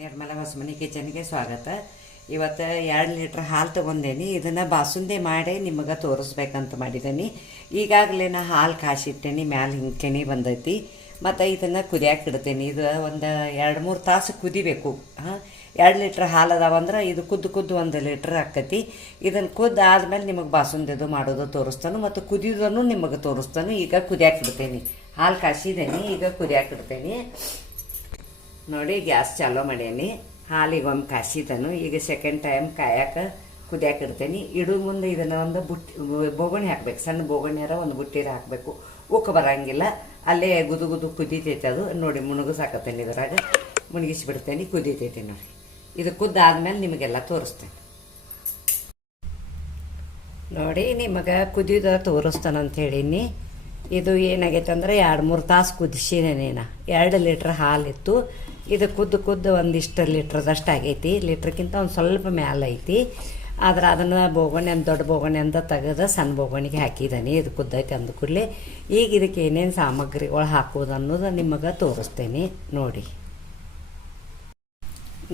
ನಿರ್ಮಲ ಹೊಸಮನಿ ಕಿಚನ್ಗೆ ಸ್ವಾಗತ. ಇವತ್ತು 2 ಲೀಟ್ರ್ ಹಾಲು ತೊಗೊಂಡೇನಿ. ಇದನ್ನು ಬಾಸುಂದಿ ಮಾಡಿ ನಿಮಗೆ ತೋರಿಸ್ಬೇಕಂತ ಮಾಡಿದ್ದೀನಿ. ಈಗಾಗಲೇ ನಾ ಹಾಲು ಕಾಯಿಸಿಟ್ಟೇನಿ, ಮ್ಯಾಲೆ ಹಿಂಗೆ ಕೆನೆ ಬಂದೈತಿ. ಮತ್ತು ಇದನ್ನು ಕುದಿಯಾಕೆ ಇಡ್ತೇನೆ. ಇದು ಒಂದು 2-3 ತಾಸು ಕುದಿಬೇಕು. 2 ಲೀಟ್ರ್ ಹಾಲು ಅದಾವಂದ್ರೆ ಇದು ಕುದ್ದು 1 ಲೀಟ್ರ್ ಆಕತಿ. ಇದನ್ನು ಕುದ್ದು ಆದಮೇಲೆ ನಿಮಗೆ ಬಾಸುಂದಿದು ಮಾಡೋದು ತೋರಿಸ್ತಾನು ಮತ್ತು ಕುದಿಯೋದನ್ನು ನಿಮಗೆ ತೋರಿಸ್ತಾನು. ಈಗ ಕುದಿಯಾಕೆ ಇಡ್ತೇನೆ. ಹಾಲು ಕಾಯಿಸಿದ್ದೇನೆ, ಈಗ ಕುದಿಯಾಕೆ ಇಡ್ತೇನೆ. ನೋಡಿ, ಗ್ಯಾಸ್ ಚಾಲೂ ಮಾಡೇನಿ. ಹಾಲಿಗೆ ಒಂದು ಕಾಯಿಸಿದನು. ಈಗ ಸೆಕೆಂಡ್ ಟೈಮ್ ಕಾಯಕ್ಕೆ ಕುದಿಯಾಕೆ ಇಡ್ತೇನೆ. ಇಡು ಮುಂದೆ ಇದನ್ನು ಒಂದು ಬೋಗಣಿ ಹಾಕ್ಬೇಕು. ಸಣ್ಣ ಬೋಗಣಿಯಾರ ಒಂದು ಬುಟ್ಟಿರ ಹಾಕಬೇಕು. ಉಕ್ಕ ಬರೋಂಗಿಲ್ಲ. ಅಲ್ಲೇ ಗುದು ಕುದೀತೈತೆ. ಅದು ನೋಡಿ ಮುಣಗಿಸಾಕತ್ತೇನೆ. ಇದ್ರಾಗ ಮುಣಗಿಸಿಬಿಡ್ತೇನೆ. ಕುದೀತೈತಿ ನೋಡಿ. ಇದು ಕುದ್ದಾದ್ಮೇಲೆ ನಿಮಗೆಲ್ಲ ತೋರಿಸ್ತೇನೆ. ನೋಡಿ, ನಿಮಗೆ ಕುದಿಯೋದ ತೋರಿಸ್ತಾನಂತ ಹೇಳೀನಿ. ಇದು ಏನಾಗೈತೆ ಅಂದ್ರೆ 2-3 ತಾಸು ಕುದಿಸಿನೇನ. 2 ಲೀಟ್ರ್ ಹಾಲಿತ್ತು. ಇದು ಕುದ್ದು ಒಂದಿಷ್ಟು ಲೀಟ್ರದಷ್ಟು ಆಗೈತಿ. ಲೀಟ್ರ್ಗಿಂತ ಒಂದು ಸ್ವಲ್ಪ ಮ್ಯಾಲೆ ಐತಿ. ಆದ್ರೆ ಅದನ್ನು ದೊಡ್ಡ ಬೋಗಣಿ ಅಂತ ತೆಗೆದು ಸಣ್ಣ ಬೋಗಣಿಗೆ ಹಾಕಿದ್ದಾನೆ. ಇದು ಕುದ್ದೈತೆ ಅಂದ ಕೂಡಲೇ ಈಗ ಇದಕ್ಕೆ ಏನೇನು ಸಾಮಗ್ರಿಗಳು ಹಾಕೋದು ಅನ್ನೋದು ನಿಮಗೆ ತೋರಿಸ್ತೇನೆ.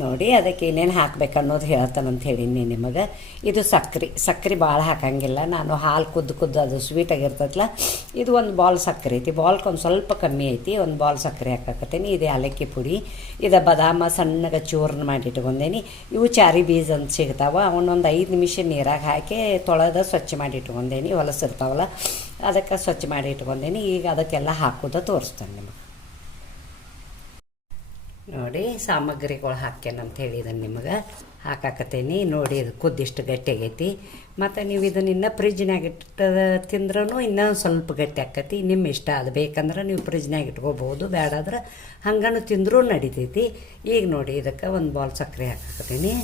ನೋಡಿ ಅದಕ್ಕೆ ಏನೇನು ಹಾಕ್ಬೇಕು ಅನ್ನೋದು ಹೇಳ್ತಾನಂತ ಹೇಳೀನಿ ನಿಮಗೆ. ಇದು ಸಕ್ಕರೆ ಭಾಳ ಹಾಕಂಗಿಲ್ಲ ನಾನು. ಹಾಲು ಕುದ್ದು ಅದು ಸ್ವೀಟಾಗಿರ್ತೈತಲ್ಲ. ಇದು ಒಂದು ಬಾಲ್ ಸಕ್ಕರೆ ಐತಿ. ಬಾಲ್ಗೆ ಒಂದು ಸ್ವಲ್ಪ ಕಮ್ಮಿ ಐತಿ. ಒಂದು ಬಾಲ್ ಸಕ್ಕರೆ ಹಾಕಕತ್ತೇನೆ. ಇದು ಏಲಕ್ಕಿ ಪುಡಿ. ಇದು ಬಾದಾಮ ಸಣ್ಣಗೆ ಚೂರ್ಣ ಮಾಡಿ ಇಟ್ಕೊಂಡೇನಿ. ಇವು ಚಾರಿ ಬೀಜ ಅಂತ ಸಿಗ್ತಾವ. ಅವನ್ನೊಂದು 5 ನಿಮಿಷ ನೀರಾಗ ಹಾಕಿ ತೊಳೆದ ಸ್ವಚ್ಛ ಮಾಡಿ ಇಟ್ಕೊಂಡೇನಿ. ಹೊಲಸಿರ್ತಾವಲ್ಲ, ಅದಕ್ಕೆ ಸ್ವಚ್ಛ ಮಾಡಿ ಇಟ್ಕೊಂಡೇನಿ. ಈಗ ಅದಕ್ಕೆಲ್ಲ ಹಾಕೋದು ತೋರಿಸ್ತೇನೆ ನಿಮಗೆ. ನೋಡಿ, ಸಾಮಗ್ರಿಗಳು ಹಾಕ್ಯನಂತ ಹೇಳಿದನು ನಿಮಗೆ. ಹಾಕಾಕತ್ತೇನಿ. ನೋಡಿ, ಇದು ಕುದ್ದಿಷ್ಟು ಗಟ್ಟಿಯಾಗೈತಿ. ಮತ್ತು ನೀವು ಇದನ್ನು ಇನ್ನೂ ಫ್ರಿಜ್ನಾಗ ಇಟ್ಟು ತಿಂದ್ರೂ ಇನ್ನೂ ಸ್ವಲ್ಪ ಗಟ್ಟಿ ಆಕತಿ. ನಿಮ್ಮ ಇಷ್ಟ. ಅದು ಬೇಕಂದ್ರೆ ನೀವು ಫ್ರಿಜ್ನಾಗ ಇಟ್ಕೋಬೋದು. ಬೇಡಾದ್ರೆ ಹಂಗನೂ ತಿಂದರೂ ನಡಿತೈತಿ. ಈಗ ನೋಡಿ, ಇದಕ್ಕೆ ಒಂದು ಬಾಲ್ ಸಕ್ಕರೆ ಹಾಕಾಕತ್ತೀನಿ.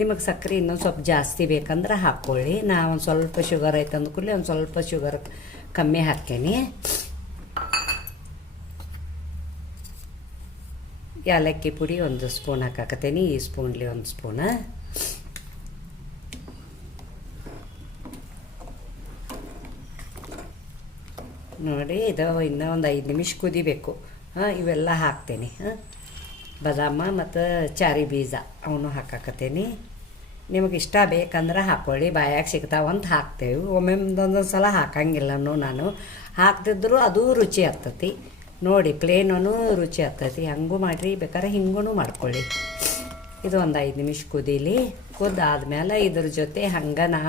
ನಿಮಗೆ ಸಕ್ಕರೆ ಇನ್ನೊಂದು ಸ್ವಲ್ಪ ಜಾಸ್ತಿ ಬೇಕಂದ್ರೆ ಹಾಕ್ಕೊಳ್ಳಿ. ನಾ ಒಂದು ಸ್ವಲ್ಪ ಶುಗರ್ ಐತೆ ಅಂದ್ಕೂಡಲೇ ಒಂದು ಸ್ವಲ್ಪ ಶುಗರ್ ಕಮ್ಮಿ ಹಾಕೇನಿ. ಏಲಕ್ಕಿ ಪುಡಿ 1 ಸ್ಪೂನ್ ಹಾಕಾಕತ್ತೇನಿ. ಈ ಸ್ಪೂನ್ಲಿ 1 ಸ್ಪೂನ್. ನೋಡಿ, ಇದು ಇನ್ನೂ ಒಂದು 5 ನಿಮಿಷ ಕುದಿಬೇಕು. ಇವೆಲ್ಲ ಹಾಕ್ತೇನೆ. ಬಾದಾಮ ಮತ್ತು ಚಾರಿ ಬೀಜ ಅವನು ಹಾಕಾಕತ್ತೇನಿ. ನಿಮಗೆ ಇಷ್ಟ ಬೇಕಂದ್ರೆ ಹಾಕ್ಕೊಳ್ಳಿ. ಬಾಯಾಗ ಸಿಗ್ತಾವಂತ ಹಾಕ್ತೇವೆ. ಒಂದೊಂದು ಸಲ ಹಾಕಂಗಿಲ್ಲನು. ನಾನು ಹಾಕ್ತಿದ್ರು ಅದು ರುಚಿ ಆಗ್ತತಿ. ನೋಡಿ, ಪ್ಲೇನೂ ರುಚಿ ಆಗ್ತೈತಿ. ಹಂಗೂ ಮಾಡಿರಿ, ಬೇಕಾದ್ರೆ ಹಿಂಗೂ ಮಾಡ್ಕೊಳ್ಳಿ. ಇದು ಒಂದು 5 ನಿಮಿಷ ಕುದೀಲಿ. ಕುದ್ದಾದ್ಮೇಲೆ ಇದ್ರ ಜೊತೆ ಹಂಗೆ ನಾ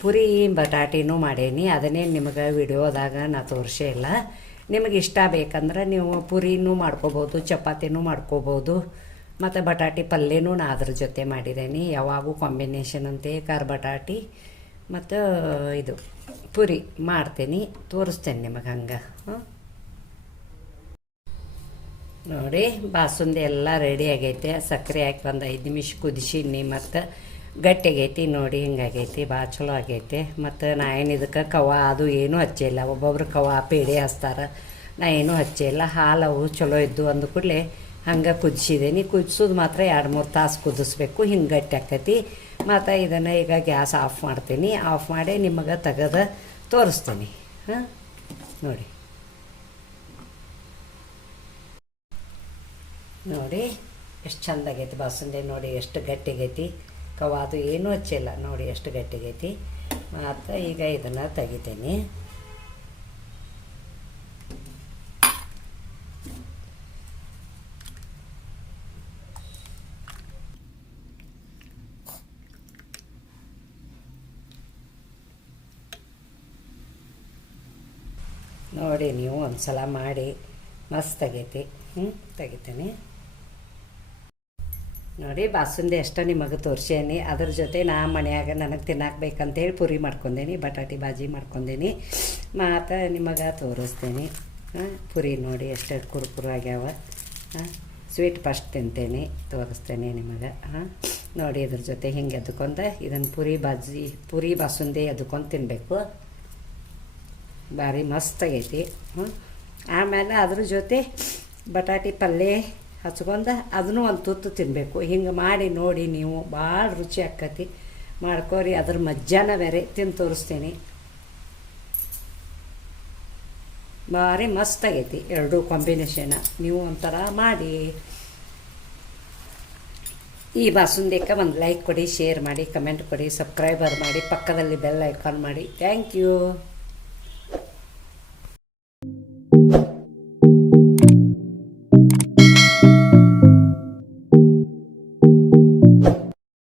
ಪುರಿ ಬಟಾಟಿನೂ ಮಾಡೇನಿ. ಅದನ್ನೇ ನಿಮಗೆ ವಿಡಿಯೋದಾಗ ನಾ ತೋರಿಸೇ ಇಲ್ಲ. ನಿಮಗೆ ಇಷ್ಟ ಬೇಕಂದ್ರೆ ನೀವು ಪುರಿನೂ ಮಾಡ್ಕೋಬೋದು, ಚಪಾತಿನೂ ಮಾಡ್ಕೋಬೋದು. ಮತ್ತು ಬಟಾಟಿ ಪಲ್ಯನೂ ನಾ ಅದ್ರ ಜೊತೆ ಮಾಡಿದ್ದೇನೆ. ಯಾವಾಗೂ ಕಾಂಬಿನೇಷನ್ ಅಂತೆ ಬಟಾಟಿ ಮತ್ತು ಇದು ಪುರಿ ಮಾಡ್ತೇನೆ. ತೋರಿಸ್ತೇನೆ ನಿಮಗೆ ಹಂಗೆ. ನೋಡಿ, ಬಾಸುಂದಿ ಎಲ್ಲ ರೆಡಿ ಆಗೈತೆ. ಸಕ್ಕರೆ ಹಾಕಿ ಒಂದು 5 ನಿಮಿಷ ಕುದಿಸೀನಿ. ಮತ್ತು ಗಟ್ಟಿಗೈತಿ. ನೋಡಿ, ಹಿಂಗಾಗೈತಿ. ಭಾಳ ಚಲೋ ಆಗೈತೆ. ಮತ್ತು ನಾ ಏನು ಇದಕ್ಕೆ ಕವಾ ಅದು ಏನೂ ಹಚ್ಚಿಲ್ಲ. ಒಬ್ಬೊಬ್ರು ಕವಾ ಪೇಡೆ ಹಚ್ತಾರೆ. ನಾ ಏನೂ ಹಚ್ಚಿಲ್ಲ. ಹಾಲು ಅವು ಚಲೋ ಇದ್ದು ಅಂದ ಕೂಡಲೇ ಹಂಗೆ ಕುದಿಸಿದ್ದೀನಿ. ಕುದಿಸೋದು ಮಾತ್ರ 2-3 ತಾಸು ಕುದಿಸ್ಬೇಕು. ಹಿಂಗೆ ಗಟ್ಟಿ ಆಕೈತಿ. ಮತ್ತು ಇದನ್ನು ಈಗ ಗ್ಯಾಸ್ ಆಫ್ ಮಾಡ್ತೀನಿ. ಆಫ್ ಮಾಡಿ ನಿಮಗೆ ತೆಗೆದು ತೋರಿಸ್ತೀನಿ. ನೋಡಿ ಎಷ್ಟು ಚೆಂದಾಗೈತಿ ಬಾಸುಂದಿ. ನೋಡಿ ಎಷ್ಟು ಗಟ್ಟಿಗೈತಿ. ಕವಾದು ಏನೂ ಹಚ್ಚಿಲ್ಲ. ನೋಡಿ ಎಷ್ಟು ಗಟ್ಟಿಗೈತಿ. ಮತ್ತು ಈಗ ಇದನ್ನು ತೆಗಿತೀನಿ. ನೋಡಿ, ನೀವು ಒಂದು ಸಲ ಮಾಡಿ. ಮಸ್ತ್ ಆಗೈತಿ. ತೆಗಿತೀನಿ. ನೋಡಿ, ಬಾಸುಂದಿ ಅಷ್ಟ ನಿಮಗೆ ತೋರಿಸೇನಿ. ಅದ್ರ ಜೊತೆ ನಾ ಮನ್ಯಾಗ ನನಗೆ ತಿನ್ನಾಕಬೇಕಂತೇಳಿ ಪುರಿ ಮಾಡ್ಕೊಂಡೇನಿ. ಬಟಾಟಿ ಬಾಜಿ ಮಾಡ್ಕೊಂಡೇನಿ. ಮತ್ತು ನಿಮಗೆ ತೋರಿಸ್ತೇನೆ. ಪುರಿ ನೋಡಿ ಎಷ್ಟು ಕುರುಕುರು ಆಗ್ಯಾವ. ಸ್ವೀಟ್ ಫಸ್ಟ್ ತಿಂತೇನೆ, ತೋರಿಸ್ತೇನೆ ನಿಮಗೆ. ನೋಡಿ, ಇದ್ರ ಜೊತೆ ಹಿಂಗೆ ಎದ್ಕೊಂಡು ಇದನ್ನು ಪುರಿ ಬಾಸುಂದಿ ಎದ್ಕೊಂಡು ತಿನ್ನಬೇಕು. ಭಾರಿ ಮಸ್ತ್ ಆಗೈತಿ. ಆಮೇಲೆ ಅದ್ರ ಜೊತೆ ಬಟಾಟಿ ಪಲ್ಯ ಹಚ್ಕೊಂಡು ಅದನ್ನು ಒಂದು ತುತ್ತು ತಿನ್ನಬೇಕು. ಹಿಂಗೆ ಮಾಡಿ ನೋಡಿ ನೀವು. ಭಾಳ ರುಚಿ ಆಕ್ಕತಿ. ಮಾಡ್ಕೋರಿ. ಅದ್ರ ಮಜ್ಜಾನ ಬೇರೆ. ತಿಂದು ತೋರಿಸ್ತೀನಿ. ಭಾರಿ ಮಸ್ತ್ ಆಗೈತಿ ಎರಡೂ ಕಾಂಬಿನೇಷನ್. ನೀವು ಒಂಥರ ಮಾಡಿ ಈ ಬಾಸುಂದಿಗೆ ಒಂದು ಲೈಕ್ ಕೊಡಿ, ಶೇರ್ ಮಾಡಿ, ಕಮೆಂಟ್ ಕೊಡಿ, ಸಬ್ಸ್ಕ್ರೈಬರ್ ಮಾಡಿ, ಪಕ್ಕದಲ್ಲಿ ಬೆಲ್ ಐಕಾನ್ ಮಾಡಿ. Thank you.